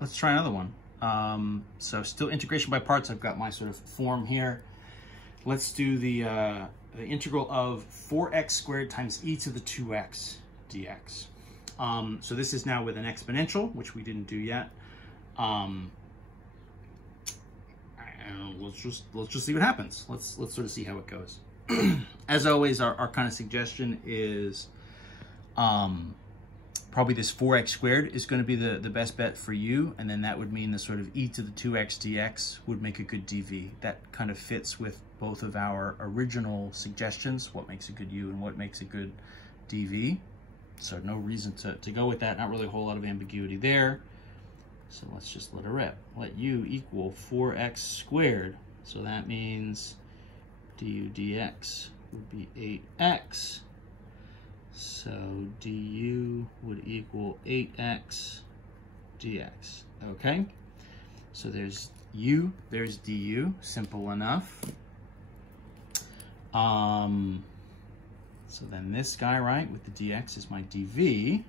let's try another one. So still integration by parts. I've got my sort of form here. Let's do the integral of 4x squared times e to the 2x dx. So this is now with an exponential, which we didn't do yet. Let's just see what happens. Let's sort of see how it goes. As always, our kind of suggestion is probably this 4x squared is going to be the best bet for you, and then that would mean the sort of e to the 2x dx would make a good dv. That kind of fits with both of our original suggestions, what makes a good u and what makes a good dv. So no reason to go with that, not really a whole lot of ambiguity there. So let's just let it rip. Let u equal 4x squared. So that means du dx would be 8x. So du would equal 8x dx. Okay? So there's u, there's du, simple enough. So then this guy, right, with the dx is my dv.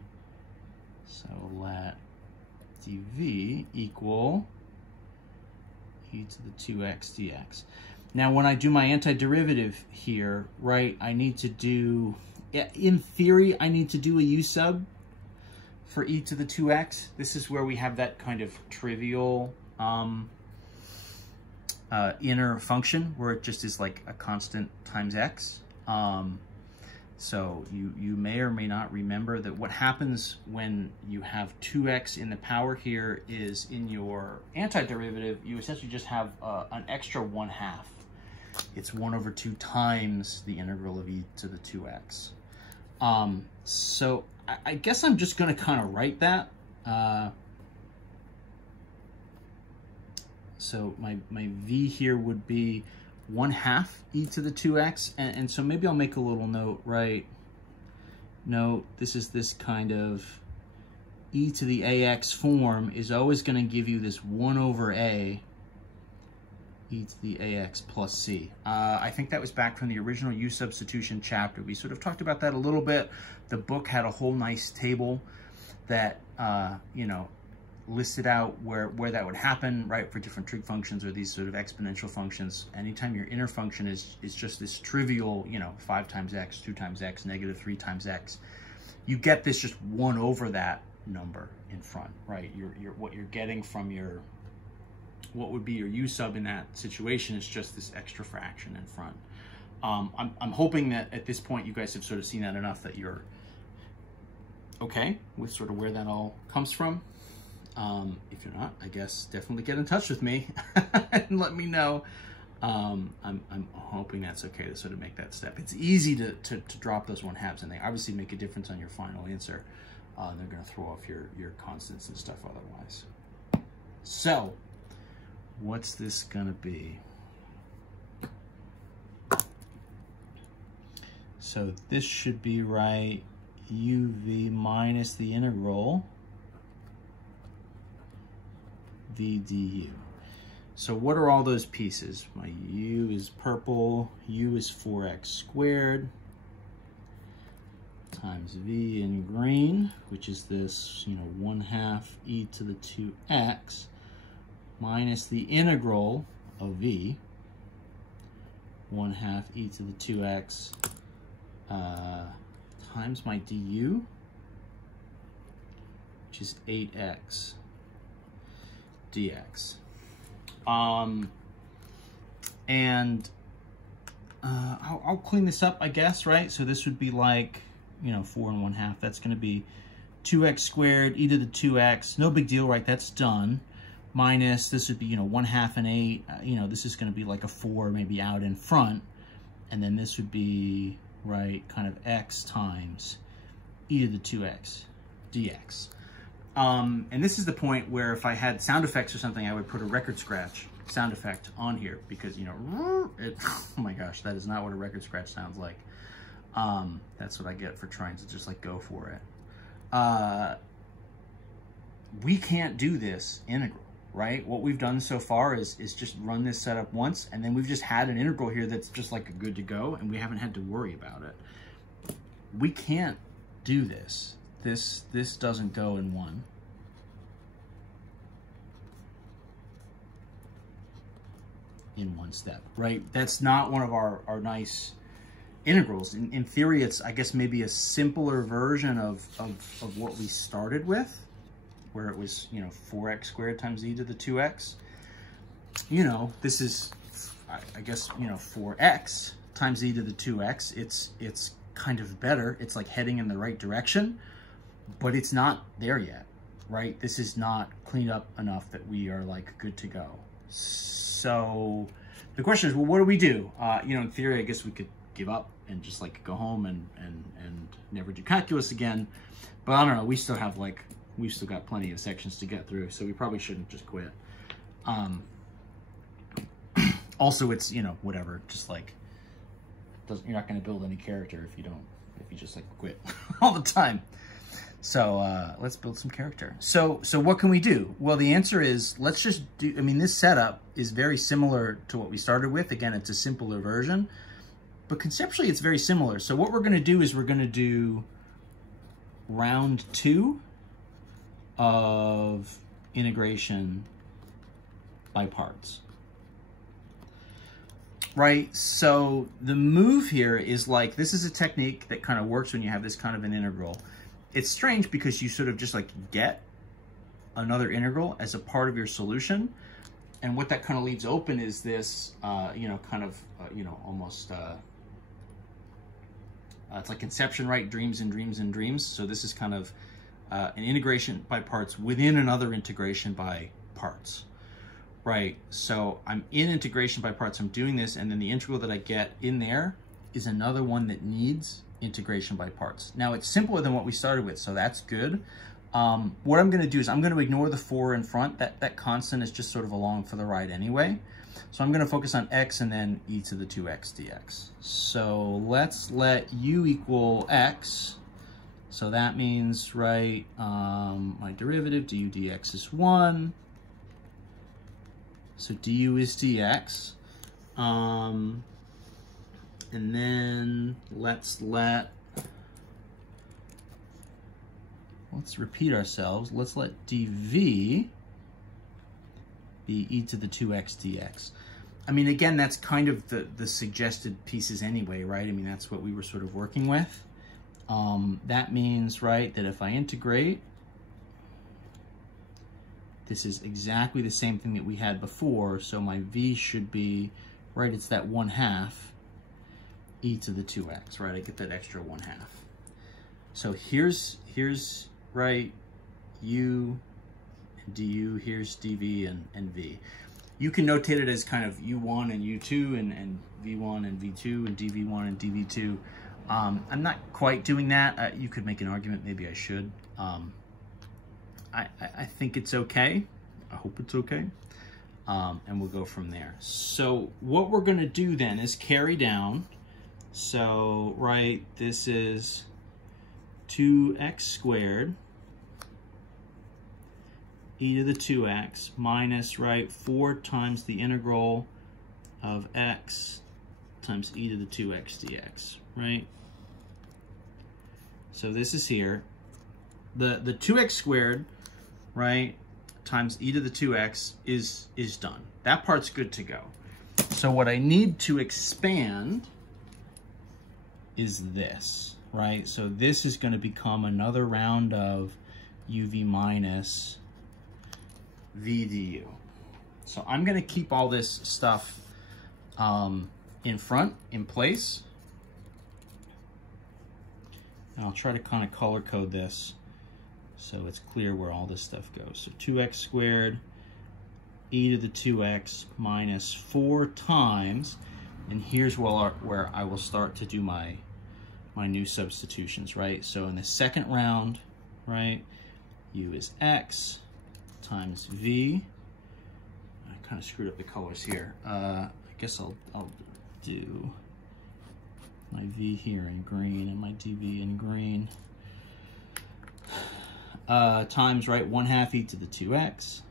So let dv equal e to the 2x dx. Now, when I do my antiderivative here, right, I need to do, in theory, I need to do a u sub for e to the 2x. This is where we have that kind of trivial inner function where it just is like a constant times x. So you may or may not remember that what happens when you have 2x in the power here is in your antiderivative, you essentially just have an extra 1/2. It's 1/2 times the integral of e to the 2x. So I guess I'm just going to kind of write that. So my v here would be 1/2 e to the 2x, and so maybe I'll make a little note, right? Note, this is this kind of e to the ax form is always going to give you this 1/a e to the ax plus c. I think that was back from the original u substitution chapter. We sort of talked about that a little bit. The book had a whole nice table that, you know, listed out where that would happen, right, for different trig functions or these sort of exponential functions. Anytime your inner function is just this trivial, you know, 5 times x, 2 times x, negative 3 times x, you get this just 1 that number in front, right? What you're getting from your, what would be your u sub in that situation is just this extra fraction in front. I'm hoping that at this point you guys have sort of seen that enough that you're okay with sort of where that all comes from. If you're not, I guess definitely get in touch with me and let me know. I'm hoping that's okay to sort of make that step. It's easy to drop those 1/2s, and they obviously make a difference on your final answer. They're going to throw off your constants and stuff otherwise. So, what's this going to be? So this should be, right, uv minus the integral v du. So what are all those pieces? My u is purple, u is 4x squared, times v in green, which is this, you know, 1/2 e to the 2x, minus the integral of v, 1/2 e to the 2x, times my du, which is 8x dx. I'll clean this up, I guess, right? So this would be like, you know, 4 and 1/2. That's going to be 2x squared e to the 2x. No big deal, right? That's done. Minus, this would be, you know, 1/2 and 8. You know, this is going to be like a 4 maybe out in front. And then this would be, right, kind of x times e to the 2x dx. And this is the point where if I had sound effects or something, I would put a record scratch sound effect on here because, you know, oh my gosh, that is not what a record scratch sounds like. That's what I get for trying to just like go for it. We can't do this integral, right? What we've done so far is just run this setup once, and then we've just had an integral here that's just like good to go, and we haven't had to worry about it. We can't do this. This doesn't go in one. in one step, right? That's not one of our nice integrals. In theory, it's, I guess, maybe a simpler version of what we started with, where it was, you know, 4x squared times e to the 2x. You know, this is, I guess, you know, 4x times e to the 2x. It's kind of better. It's like heading in the right direction, but it's not there yet, right? This is not cleaned up enough that we are like good to go. So the question is, well, what do we do? You know, in theory, I guess we could give up and just like go home and never do calculus again. But I don't know, we've still got plenty of sections to get through, so we probably shouldn't just quit. Also, it's, you know, whatever, just like, you're not going to build any character if you just like quit all the time. So let's build some character. So what can we do? Well, the answer is, let's just do, I mean, this setup is very similar to what we started with. Again, it's a simpler version, but conceptually it's very similar. So what we're going to do is we're going to do round 2 of integration by parts. Right, so the move here is like, this is a technique that kind of works when you have this kind of an integral. It's strange because you sort of just like get another integral as a part of your solution. And what that kind of leaves open is this, you know, kind of, you know, almost, it's like Inception, right? Dreams and dreams and dreams. So this is kind of an integration by parts within another integration by parts. Right, so I'm in integration by parts, I'm doing this, and then the integral that I get in there is another one that needs integration by parts. Now, it's simpler than what we started with, so that's good. What I'm going to do is I'm going to ignore the 4 in front. That constant is just sort of along for the ride anyway. So I'm going to focus on x and then e to the 2x dx. So let's let u equal x. So that means, right, my derivative, du dx is 1. So du is dx. And then let's repeat ourselves. Let's let dv be e to the 2x dx. I mean, again, that's kind of the suggested pieces anyway, right? I mean, that's what we were sort of working with. That means, right, that if I integrate, this is exactly the same thing that we had before, so my v should be, right, it's that 1/2 e to the 2x, right? I get that extra 1/2. So here's right, u and du, here's dv and v. You can notate it as kind of u1 and u2 and v1 and v2 and dv1 and dv2. I'm not quite doing that. You could make an argument, maybe I should. I think it's okay. I hope it's okay. And we'll go from there. So what we're going to do then is carry down. So, right, this is 2x squared e to the 2x minus, right, 4 times the integral of x times e to the 2x dx, right? So this is here. The 2x squared, right, times e to the 2x is done. That part's good to go. So what I need to expand is this, right? So this is going to become another round of uv minus v du. So I'm going to keep all this stuff in front, in place. And I'll try to kind of color code this so it's clear where all this stuff goes. So 2x squared e to the 2x minus 4 times, and here's where I will start to do my new substitutions, right? So in the second round, right, u is x times v. I kind of screwed up the colors here. I guess I'll do my v here in green and my dv in green. Times, right, 1/2 e to the 2x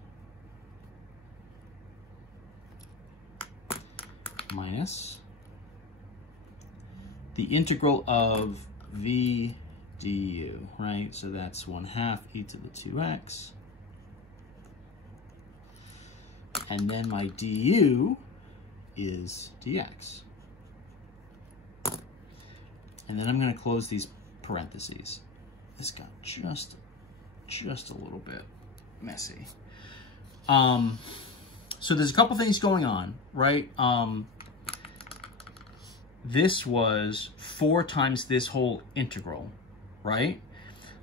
minus the integral of v du, right? So that's 1/2 e to the 2x. And then my du is dx. And then I'm going to close these parentheses. This got just a little bit messy. So there's a couple things going on, right? This was 4 times this whole integral, right?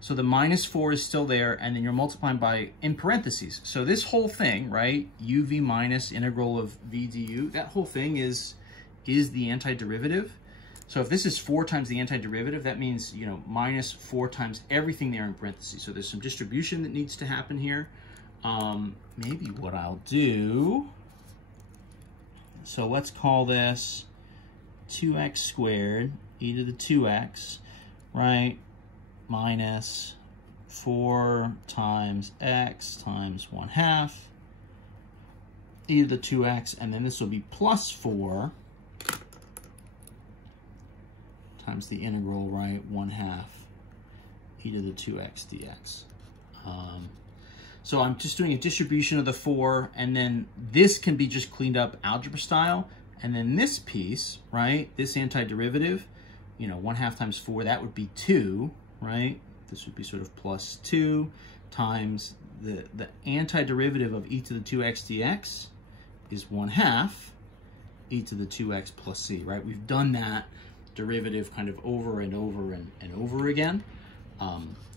So the minus 4 is still there, and then you're multiplying by, in parentheses. So this whole thing, right, uv minus integral of v du, that whole thing is the antiderivative. So if this is 4 times the antiderivative, that means, you know, minus 4 times everything there in parentheses. So there's some distribution that needs to happen here. Maybe what I'll do, so let's call this 2x squared e to the 2x, right, minus 4 times x times 1/2 e to the 2x, and then this will be plus 4 times the integral, right, 1/2 e to the 2x dx. So I'm just doing a distribution of the 4, and then this can be just cleaned up algebra style. And then this piece, right, this antiderivative, you know, 1/2 times 4, that would be 2, right? This would be sort of plus 2 times the antiderivative of e to the 2x dx is 1/2 e to the 2x plus c, right? We've done that derivative kind of over and over and over again.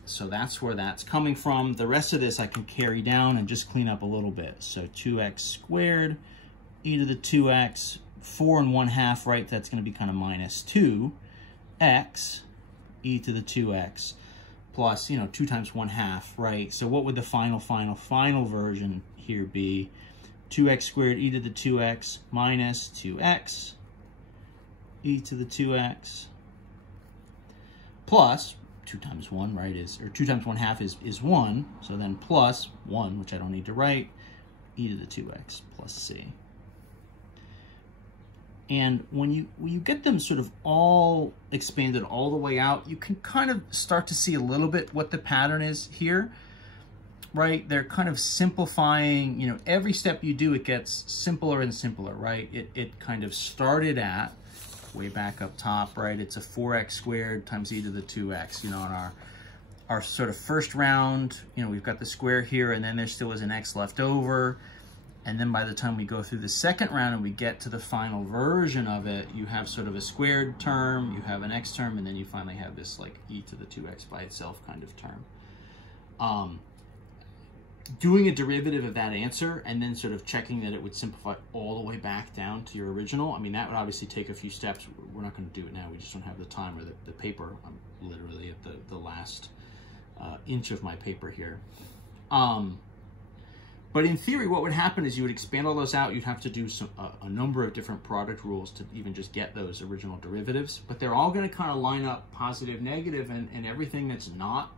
So that's where that's coming from. The rest of this I can carry down and just clean up a little bit. So 2x squared e to the 2x, 4 and 1/2, right? That's going to be kind of minus 2x e to the 2x plus, you know, 2 times 1/2, right? So what would the final version here be? 2x squared e to the 2x minus 2x e to the 2x plus 2 times 1, right, or 2 times 1/2 is 1, so then plus 1, which I don't need to write, e to the 2x plus c. And when you get them sort of all expanded all the way out, you can kind of start to see a little bit what the pattern is here, right? They're kind of simplifying, you know, every step you do, it gets simpler and simpler, right? It kind of started at, way back up top, right? It's a 4x squared times e to the 2x, you know, in our sort of first round, you know, we've got the square here, and then there still is an x left over. And then by the time we go through the second round and we get to the final version of it, you have sort of a squared term, you have an x term, and then you finally have this like e to the 2x by itself kind of term. Doing a derivative of that answer and then sort of checking that it would simplify all the way back down to your original, I mean, that would obviously take a few steps. We're not going to do it now. We just don't have the time or the paper. I'm literally at the last inch of my paper here. But in theory, what would happen is you would expand all those out. You'd have to do a number of different product rules to even just get those original derivatives. But they're all going to kind of line up positive, negative, and everything that's not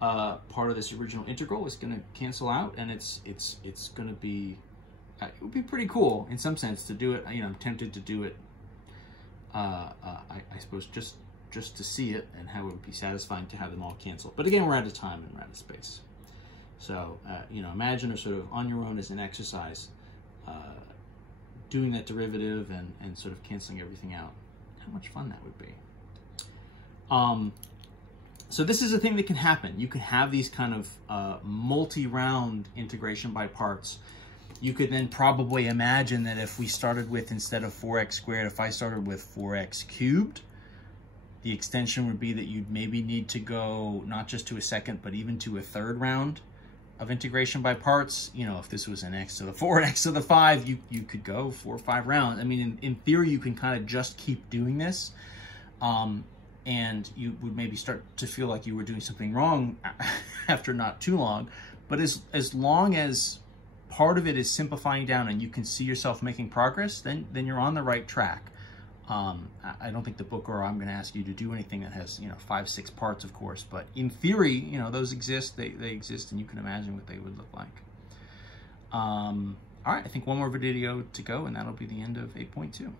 part of this original integral is going to cancel out, and it's going to be, it would be pretty cool in some sense to do it. You know, I'm tempted to do it, I suppose, just to see it and how it would be satisfying to have them all cancel. But again, we're out of time and we're out of space. So, you know, imagine a sort of on your own as an exercise, doing that derivative and sort of canceling everything out. How much fun that would be. So this is a thing that can happen. You can have these kind of multi-round integration by parts. You could then probably imagine that if we started with, instead of 4x squared, if I started with 4x cubed, the extension would be that you'd maybe need to go not just to a second, but even to a third round of integration by parts. You know, if this was an x to the 4 and x to the 5, you could go 4 or 5 rounds. I mean, in theory, you can kind of just keep doing this. And you would maybe start to feel like you were doing something wrong after not too long. But as long as part of it is simplifying down and you can see yourself making progress, then you're on the right track. I don't think the book or I'm going to ask you to do anything that has, you know, 5, 6 parts, of course. But in theory, you know, those exist. They exist, and you can imagine what they would look like. All right, I think one more video to go, and that'll be the end of 8.2.